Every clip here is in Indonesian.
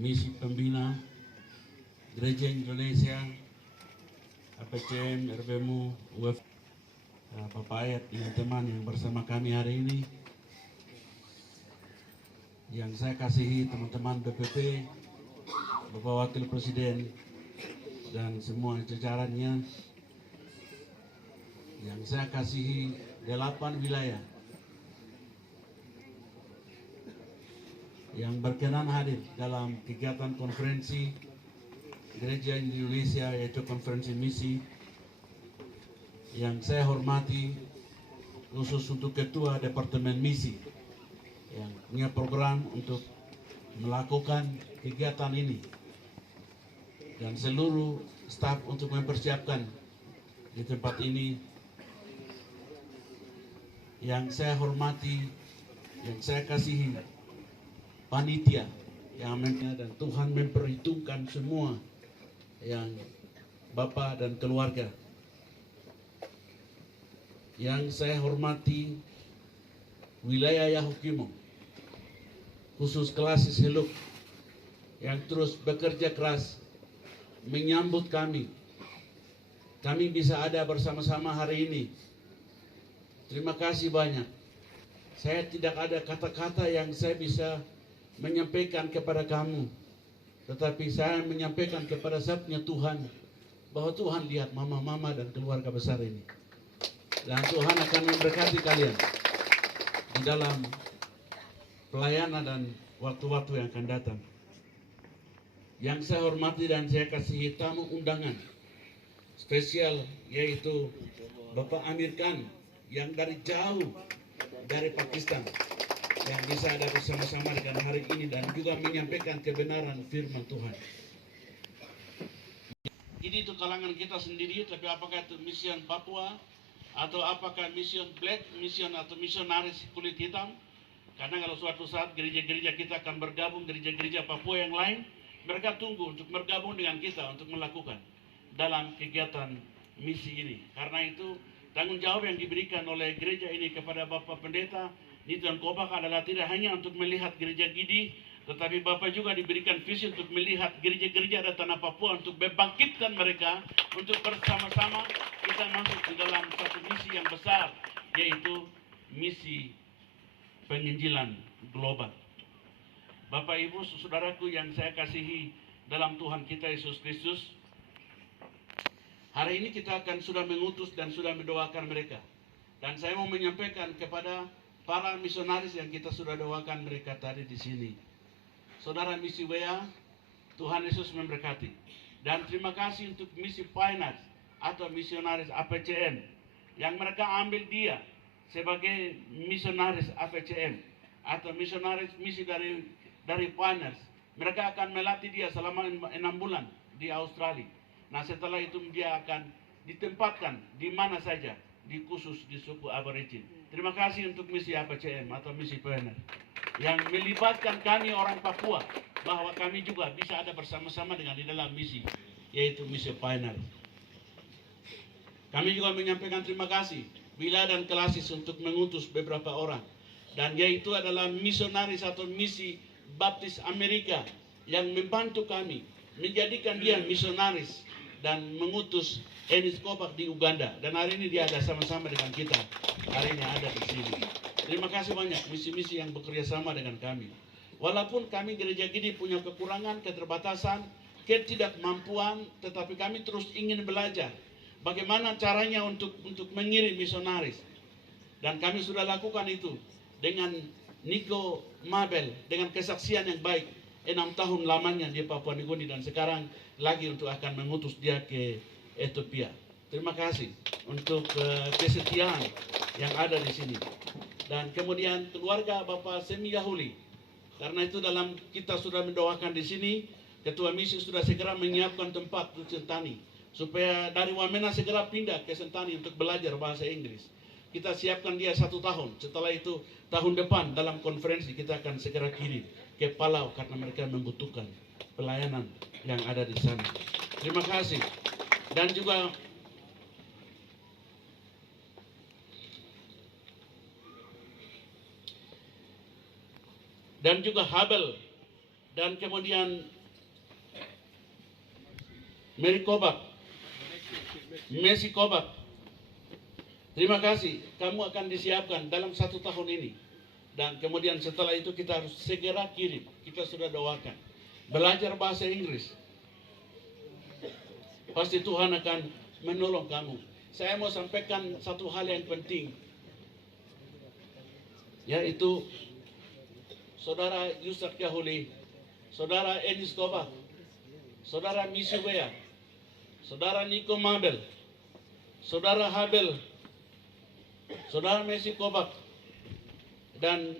misi pembina Gereja Indonesia, APCM, RBMU, UF, Bapak Ayat, teman-teman yang bersama kami hari ini, yang saya kasihi teman-teman BPP, Bapak Wakil Presiden, dan semua jajarannya, yang saya kasihi 8 wilayah yang berkenan hadir dalam kegiatan konferensi Gereja Indonesia, yaitu konferensi misi, yang saya hormati khusus untuk Ketua Departemen Misi yang punya program untuk melakukan kegiatan ini, dan seluruh staf untuk mempersiapkan di tempat ini, yang saya hormati, yang saya kasihi panitia yang dan Tuhan memperhitungkan semua yang Bapak dan keluarga. Yang saya hormati wilayah Yahukimo, khusus Klasis Heluk, yang terus bekerja keras menyambut kami. Kami bisa ada bersama-sama hari ini. Terima kasih banyak. Saya tidak ada kata-kata yang saya bisa menyampaikan kepada kamu, tetapi saya menyampaikan kepada Sabnya Tuhan bahwa Tuhan lihat mama-mama dan keluarga besar ini, dan Tuhan akan memberkati kalian di dalam pelayanan dan waktu-waktu yang akan datang. Yang saya hormati dan saya kasihi tamu undangan spesial, yaitu Bapak Amir Khan yang dari jauh dari Pakistan, yang bisa ada bersama-sama dengan hari ini dan juga menyampaikan kebenaran firman Tuhan. Ini itu kalangan kita sendiri, tapi apakah itu mission Papua atau apakah mission black, mission atau misionaris kulit hitam? Karena kalau suatu saat gereja-gereja kita akan bergabung, gereja-gereja Papua yang lain, mereka tunggu untuk bergabung dengan kita untuk melakukan dalam kegiatan misi ini. Karena itu tanggung jawab yang diberikan oleh gereja ini kepada Bapak Pendeta Nitran Kobak adalah tidak hanya untuk melihat gereja Gidi, tetapi Bapak juga diberikan visi untuk melihat gereja-gereja di tanah Papua, untuk membangkitkan mereka, untuk bersama-sama kita masuk di dalam satu misi yang besar, yaitu misi penginjilan global. Bapak Ibu saudaraku yang saya kasihi dalam Tuhan kita Yesus Kristus, hari ini kita akan sudah mengutus dan sudah mendoakan mereka. Dan saya mau menyampaikan kepada para misionaris yang kita sudah doakan mereka tadi di sini. Saudara misi WA, Tuhan Yesus memberkati. Dan terima kasih untuk misi Pioneers atau misionaris APCM yang mereka ambil dia sebagai misionaris APCM atau misionaris misi dari Pioneers. Mereka akan melatih dia selama 6 bulan di Australia. Nah, setelah itu dia akan ditempatkan di mana saja, di khusus di suku Aborigin. Terima kasih untuk misi APCM atau misi Pioneer yang melibatkan kami orang Papua, bahwa kami juga bisa ada bersama-sama dengan di dalam misi, yaitu misi Pioneer. Kami juga menyampaikan terima kasih Bila dan Klasis untuk mengutus beberapa orang, dan yaitu adalah misionaris atau misi Baptis Amerika yang membantu kami menjadikan dia misionaris dan mengutus Enis Kobak di Uganda, dan hari ini dia ada sama-sama dengan kita. Hari ini ada di sini. Terima kasih banyak misi-misi yang bekerja sama dengan kami. Walaupun kami gereja Gidi punya kekurangan, keterbatasan, ketidakmampuan, tetapi kami terus ingin belajar bagaimana caranya untuk mengirim misionaris. Dan kami sudah lakukan itu dengan Nico Mabel, dengan kesaksian yang baik 6 tahun lamanya di Papua Nugini, dan sekarang lagi untuk akan mengutus dia ke Ethiopia. Terima kasih untuk kesetiaan yang ada di sini. Dan kemudian keluarga Bapak Semi Yahuli, karena itu dalam kita sudah mendoakan di sini, Ketua Misi sudah segera menyiapkan tempat untuk Sentani, supaya dari Wamena segera pindah ke Sentani untuk belajar bahasa Inggris. Kita siapkan dia 1 tahun. Setelah itu tahun depan dalam konferensi kita akan segera kirim ke Palau, karena mereka membutuhkan pelayanan yang ada di sana. Terima kasih. Dan juga Habel dan kemudian Mary Kobak, Messi Kobak. Terima kasih, kamu akan disiapkan dalam 1 tahun ini. Dan kemudian setelah itu kita harus segera kirim, kita sudah doakan. Belajar bahasa Inggris. Pasti Tuhan akan menolong kamu. Saya mau sampaikan satu hal yang penting, yaitu Saudara Yusuf Yahuli, Saudara Enis Kobak, Saudara Misuwea, Saudara Niko Mabel, Saudara Habel, Saudara Messi Kobak, dan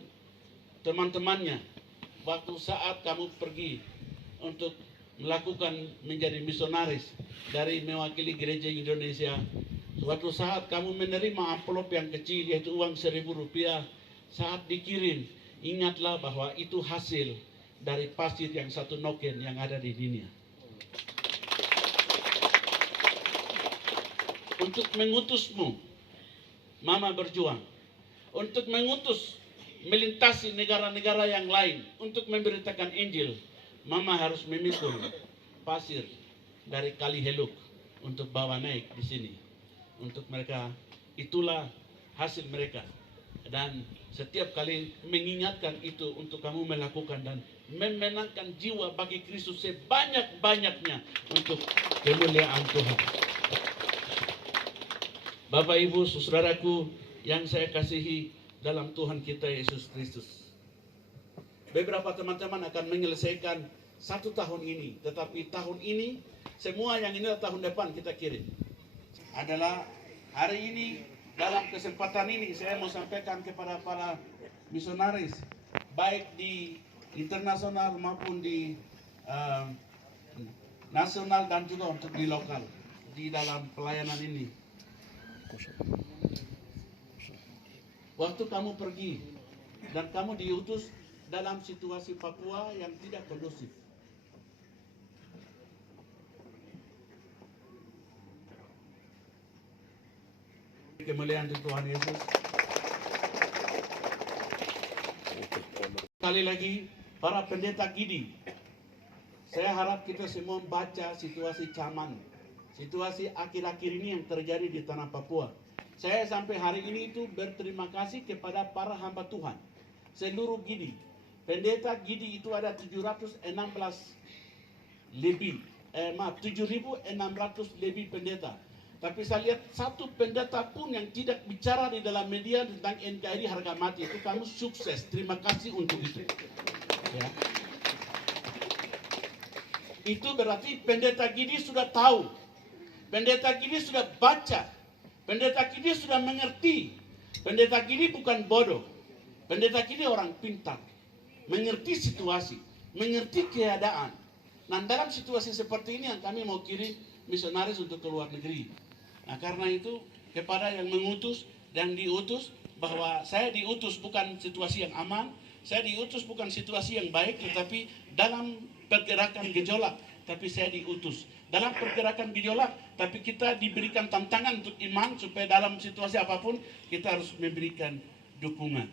teman-temannya. Waktu saat kamu pergi untuk melakukan menjadi misionaris dari mewakili gereja Indonesia, suatu saat kamu menerima amplop yang kecil, yaitu uang Rp1.000, saat dikirim, ingatlah bahwa itu hasil dari pasir yang 1 noken yang ada di dunia. Untuk mengutusmu, Mama berjuang. Untuk mengutus melintasi negara-negara yang lain untuk memberitakan Injil, Mama harus memikul pasir dari Kali Heluk untuk bawa naik di sini. Untuk mereka, itulah hasil mereka. Dan setiap kali mengingatkan itu untuk kamu melakukan dan memenangkan jiwa bagi Kristus sebanyak-banyaknya untuk kemuliaan Tuhan. Bapak, Ibu, saudaraku yang saya kasihi dalam Tuhan kita Yesus Kristus. Beberapa teman-teman akan menyelesaikan 1 tahun ini, tetapi tahun ini, semua yang ini tahun depan kita kirim. Adalah hari ini, dalam kesempatan ini saya mau sampaikan kepada para misionaris, baik di internasional maupun di nasional dan juga untuk di lokal, di dalam pelayanan ini. Waktu kamu pergi dan kamu diutus dalam situasi Papua yang tidak kondusif, kemuliaan Tuhan Yesus. Sekali lagi, para pendeta Gidi, saya harap kita semua membaca situasi Caman, situasi akhir-akhir ini yang terjadi di tanah Papua. Saya sampai hari ini itu berterima kasih kepada para hamba Tuhan, seluruh Gidi. Pendeta Gidi itu ada 716 lebih, 7.600 lebih pendeta. Tapi saya lihat satu pendeta pun yang tidak bicara di dalam media tentang NKRI harga mati. Itu kamu sukses, terima kasih untuk itu. Ya. Itu berarti pendeta Gidi sudah tahu, pendeta Gidi sudah baca, pendeta Gidi sudah mengerti. Pendeta Gidi bukan bodoh, pendeta Gidi orang pintar, mengerti situasi, mengerti keadaan. Nah, dalam situasi seperti ini yang kami mau kirim misionaris untuk ke luar negeri. Nah, karena itu kepada yang mengutus dan diutus, bahwa saya diutus bukan situasi yang aman, saya diutus bukan situasi yang baik, tetapi dalam pergerakan gejolak, tapi saya diutus dalam pergerakan gejolak, tapi kita diberikan tantangan untuk iman supaya dalam situasi apapun kita harus memberikan dukungan.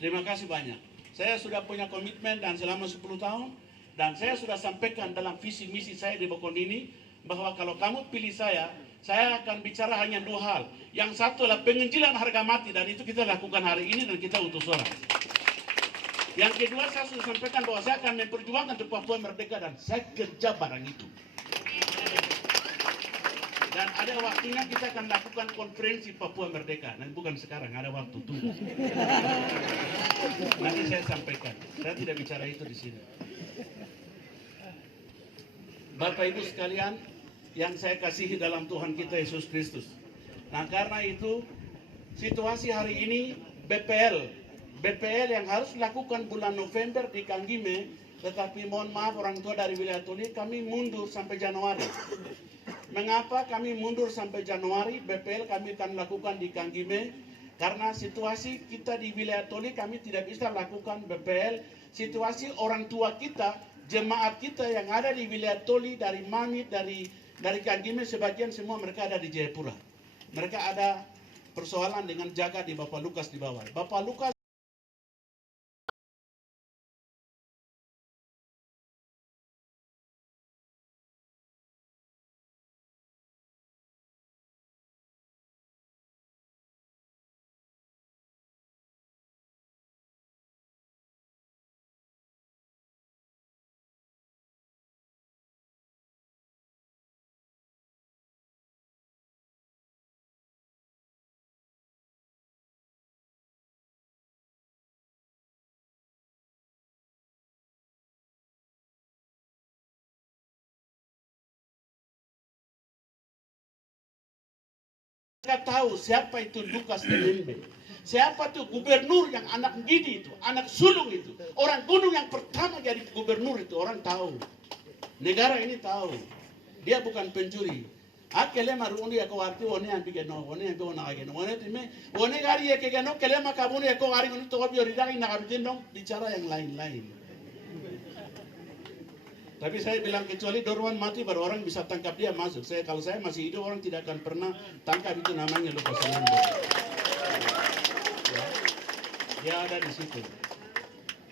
Terima kasih banyak. Saya sudah punya komitmen dan selama 10 tahun, dan saya sudah sampaikan dalam visi misi saya di Bokon ini, bahwa kalau kamu pilih saya akan bicara hanya 2 hal. Yang satu adalah penginjilan harga mati, dan itu kita lakukan hari ini dan kita utus orang. Yang kedua, saya sudah sampaikan bahwa saya akan memperjuangkan untuk Papua merdeka, dan saya kerja barang itu. Dan ada waktunya kita akan lakukan konferensi Papua Merdeka. Nanti bukan sekarang, ada waktu tunggu. Nanti saya sampaikan. Saya tidak bicara itu di sini. Bapak Ibu sekalian yang saya kasihi dalam Tuhan kita Yesus Kristus. Nah, karena itu situasi hari ini BPL yang harus dilakukan bulan November di Kanggime, tetapi mohon maaf orang tua dari wilayah Toli, kami mundur sampai Januari. Mengapa kami mundur sampai Januari? BPL kami akan lakukan di Kanggime karena situasi kita di wilayah Toli, kami tidak bisa lakukan BPL. Situasi orang tua kita, jemaat kita yang ada di wilayah Toli, dari Mamit, dari Kanggime, sebagian semua mereka ada di Jayapura. Mereka ada persoalan dengan jaga di Bapak Lukas di bawah. Bapak Lukas tahu siapa itu Lukas NMB. Siapa tuh gubernur yang anak Gidi itu, anak sulung itu. Orang gunung yang pertama jadi gubernur itu, orang tahu. Negara ini tahu. Dia bukan pencuri. Kelema rundi ya ko arti one yang bikin no, one yang ko na again. One time, one gari ya kegano kelema kabuni ya ko gari ngono to biori dai na kabitin dong bicara yang lain-lain. Tapi saya bilang kecuali Dorwan mati baru orang bisa tangkap dia masuk. Kalau saya masih hidup orang tidak akan pernah tangkap, itu namanya Lukas NMB. Dia ada di situ.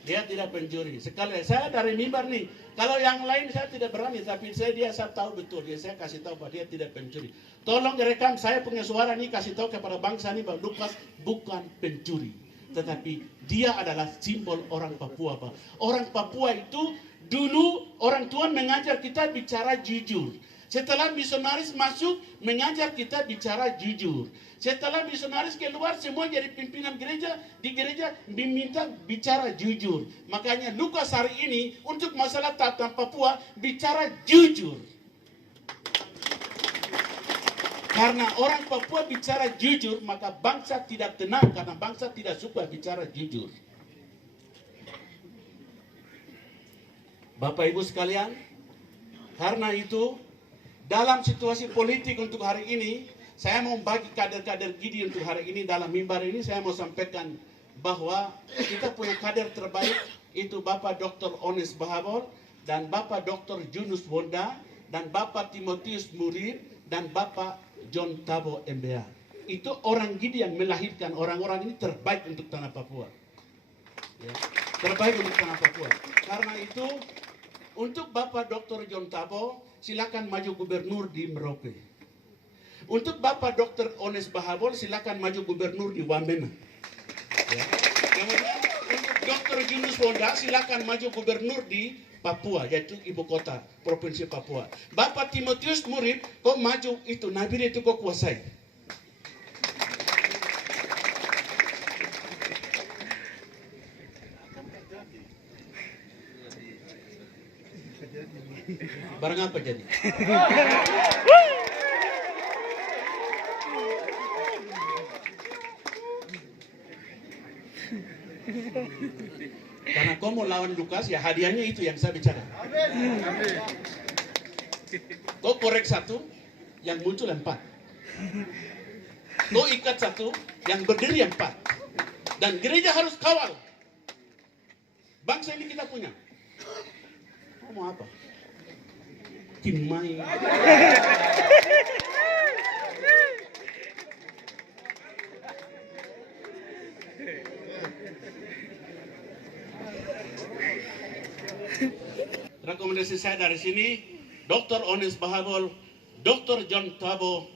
Dia tidak pencuri. Sekali saya dari mimbar nih. Kalau yang lain saya tidak berani, tapi saya tahu betul. Saya kasih tahu bahwa dia tidak pencuri. Tolong direkam, saya punya suara nih, kasih tahu kepada bangsa nih bahwa Lukas bukan pencuri. Tetapi dia adalah simbol orang Papua, Pak. Orang Papua itu dulu orang tua mengajar kita bicara jujur. Setelah misionaris masuk, mengajar kita bicara jujur. Setelah misionaris keluar, semua jadi pimpinan gereja, di gereja diminta bicara jujur. Makanya Lukas hari ini untuk masalah tata Papua bicara jujur. Karena orang Papua bicara jujur, maka bangsa tidak tenang karena bangsa tidak suka bicara jujur. Bapak Ibu sekalian, karena itu dalam situasi politik untuk hari ini, saya mau bagi kader-kader Gidi untuk hari ini dalam mimbar ini, saya mau sampaikan bahwa kita punya kader terbaik, itu Bapak Dr. Ones Bahabol, dan Bapak Dr. Junus Wonda, dan Bapak Timotius Murir, dan Bapak John Tabo MBA. Itu orang Gidi yang melahirkan orang-orang ini terbaik untuk tanah Papua. Ya, terbaik untuk tanah Papua. Karena itu, untuk Bapak Dr. John Tabo, silakan maju gubernur di Merauke. Untuk Bapak Dr. Ones Bahabol, silakan maju gubernur di Wamena. Ya. Kemudian untuk Dr. Junus Wonda, silakan maju gubernur di Papua, yaitu ibu kota provinsi Papua. Bapak Timotius Murid, kok maju itu Nabire itu kok kuasai. Barang apa jadi? Karena kau mau lawan Lukas, ya hadiahnya itu yang saya bicara. Kau korek satu, yang muncul 4. Kau ikat satu, yang berdiri 4. Dan gereja harus kawal. Bangsa ini kita punya. Kau mau apa? Timai. Rekomendasi saya dari sini, Dr. Ones Bahabol, Dr. John Tabo,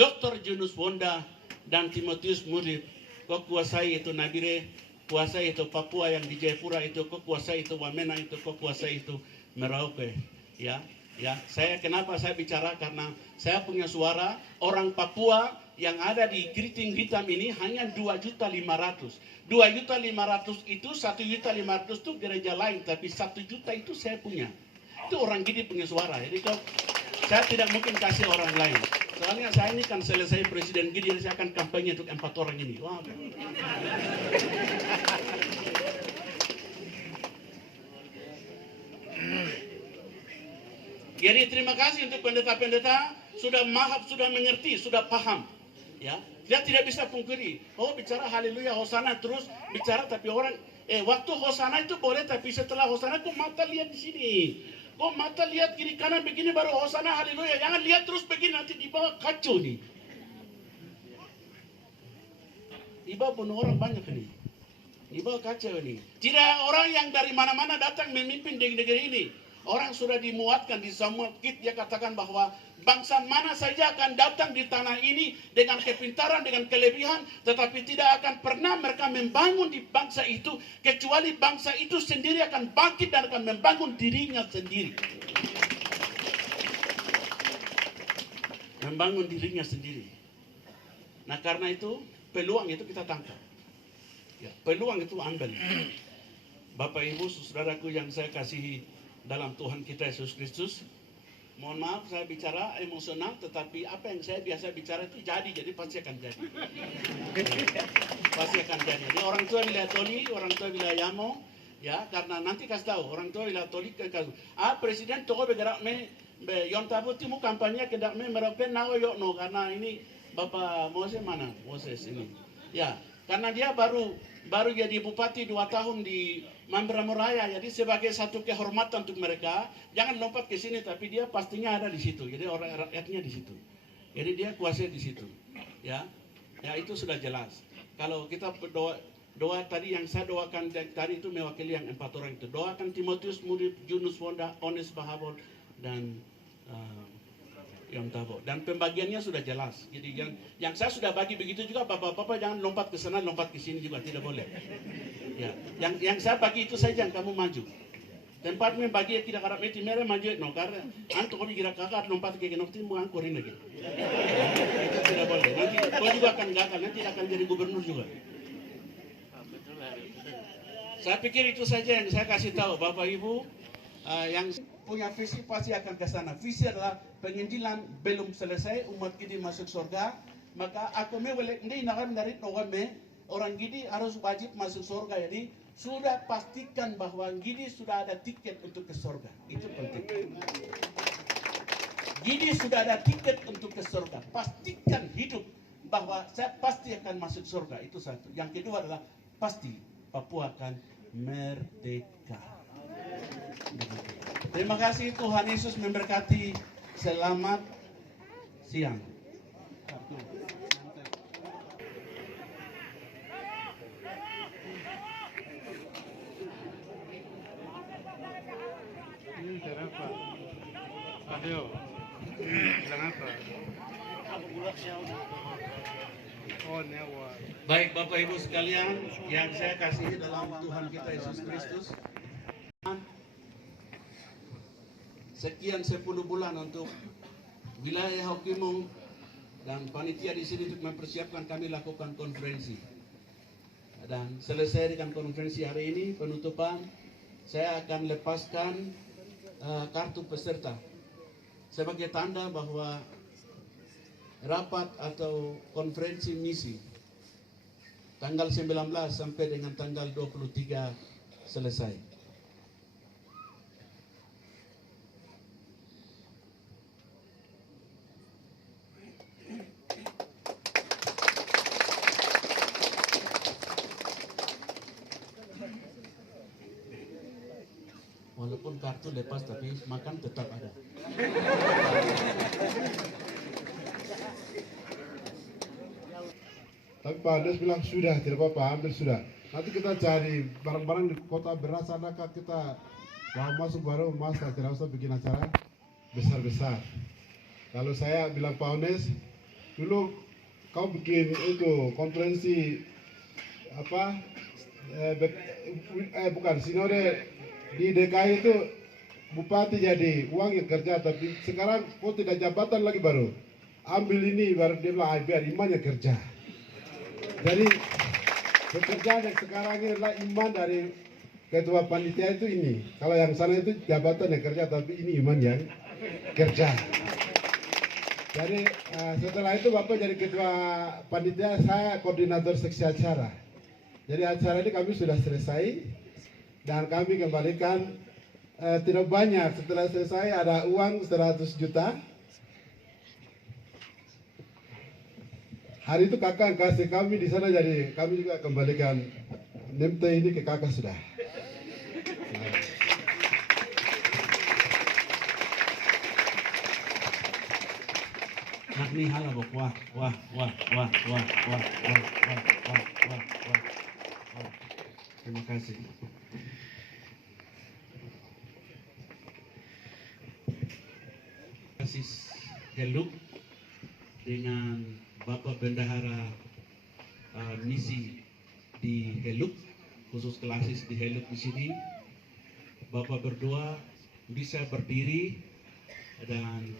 Dr. Junus Wonda, dan Timotius Murid. Kau kuasai itu Nabire, kuasai itu Papua yang di Jayapura itu, kau kuasai itu Wamena itu, kau kuasai itu Merauke. Ya, kenapa saya bicara, karena saya punya suara orang Papua yang ada di keriting hitam ini hanya 2.500.000. 2.500.000 itu 1.500.000 itu gereja lain, tapi 1 juta itu saya punya. Itu orang Gidi punya suara. Jadi saya tidak mungkin kasih orang lain. Soalnya saya ini kan selesai presiden Gidi, jadi saya akan kampanye untuk 4 orang ini. Wah. Jadi terima kasih untuk pendeta-pendeta sudah sudah mengerti, sudah paham. Ya, dia tidak bisa pungkiri. Oh, bicara haleluya, hosana terus bicara, tapi orang waktu hosana itu boleh, tapi setelah hosana kok mata lihat di sini. Kok mata lihat kiri kanan begini baru hosana haleluya. Jangan lihat terus begini, nanti di bawah kacau nih. Di bawah bunuh orang banyak nih. Di bawah kacau nih. Tidak orang yang dari mana-mana datang memimpin di negeri ini. Orang sudah dimuatkan di Samuel Kit, dia katakan bahwa bangsa mana saja akan datang di tanah ini dengan kepintaran, dengan kelebihan, tetapi tidak akan pernah mereka membangun di bangsa itu, kecuali bangsa itu sendiri akan bangkit dan akan membangun dirinya sendiri. Membangun dirinya sendiri. Nah, karena itu peluang itu kita tangkap. Ya, peluang itu ambil. Bapak Ibu, saudaraku yang saya kasihi dalam Tuhan kita Yesus Kristus, Mohon maaf saya bicara emosional, tetapi apa yang saya biasa bicara itu jadi pasti akan jadi. Pasti akan jadi. Jadi orang tua wilayah Toli, orang tua wilayah Yamo, ya karena nanti kasih tahu orang tua wilayah Toli ke kasus. Presiden toko bergerak yon tabu timu kampanye kedak meropen nawa yok no karena ini Bapak Moses mana? Moses ini. Ya, karena dia baru jadi bupati 2 tahun di Mambramo Raya, jadi sebagai satu kehormatan untuk mereka, jangan lompat ke sini, tapi dia pastinya ada di situ. Jadi orang rakyatnya di situ. Jadi dia kuasai di situ. Ya, itu sudah jelas. Kalau kita doa tadi yang saya doakan tadi itu mewakili yang 4 orang itu. Doakan Timotius Mudib, Junus Wonda, Ones Bahabol, dan Yon Tabo. Dan pembagiannya sudah jelas. Jadi yang saya sudah bagi begitu juga, bapak-bapak jangan lompat ke sana, lompat ke sini juga tidak boleh. Ya, yang saya bagi itu saja yang kamu maju. Tempat membagi tidak harap meti mere maju no karena antu kau kira kakak lompat ke kenok timu angkorin lagi. Itu tidak boleh. Nanti kau juga akan gagal, nanti akan jadi gubernur juga. Saya pikir itu saja yang saya kasih tahu Bapak Ibu yang punya visi pasti akan ke sana. Visi adalah penginjilan belum selesai, umat Gidi masuk surga. Maka aku mewelek ini nakam dari nogame orang Gidi harus wajib masuk surga. Jadi sudah pastikan bahwa Gidi sudah ada tiket untuk ke surga. Itu penting. Gidi sudah ada tiket untuk ke surga. Pastikan hidup bahwa saya pasti akan masuk surga. Itu satu. Yang kedua adalah pasti Papua akan merdeka. Terima kasih, Tuhan Yesus memberkati. Selamat siang. Kenapa? Ayo, bilang apa? Oh, nyawa. Baik Bapak Ibu sekalian, yang saya kasihi dalam Tuhan kita Yesus Kristus. Sekian 10 bulan untuk wilayah Hokimu dan panitia di sini untuk mempersiapkan kami lakukan konferensi. Dan selesai dengan konferensi hari ini, penutupan, saya akan lepaskan kartu peserta sebagai tanda bahwa rapat atau konferensi misi tanggal 19 sampai dengan tanggal 23 selesai. Walaupun kartu lepas tapi makan tetap ada. Tapi Pak Ades bilang sudah, tidak apa-apa, ambil sudah. Nanti kita cari barang-barang di kota beras, adakah kita bawa masuk baru masak, tidak usah bikin acara besar-besar. Kalau saya bilang Pak Ades, dulu kau bikin itu konferensi apa? Bukan sinode di DKI itu bupati jadi uang yang kerja, tapi sekarang kok tidak jabatan lagi baru ambil ini baru dia bilang biar imannya kerja. Jadi pekerjaan yang sekarang ini adalah iman dari ketua panitia itu ini. Kalau yang sana itu jabatan yang kerja, tapi ini iman yang kerja. Jadi setelah itu Bapak jadi ketua panitia, saya koordinator seksi acara. Jadi acara ini kami sudah selesai dan kami kembalikan tidak banyak. Setelah selesai ada uang 100 juta. Hari itu kakak kasih kami di sana, jadi kami juga kembalikan nemte ini ke kakak sudah. Nak ni hala bok wah. Terima kasih. Kasih Heluk dengan Bapak Bendahara misi di Heluk, khusus klasis di Heluk di sini. Bapak berdua bisa berdiri dan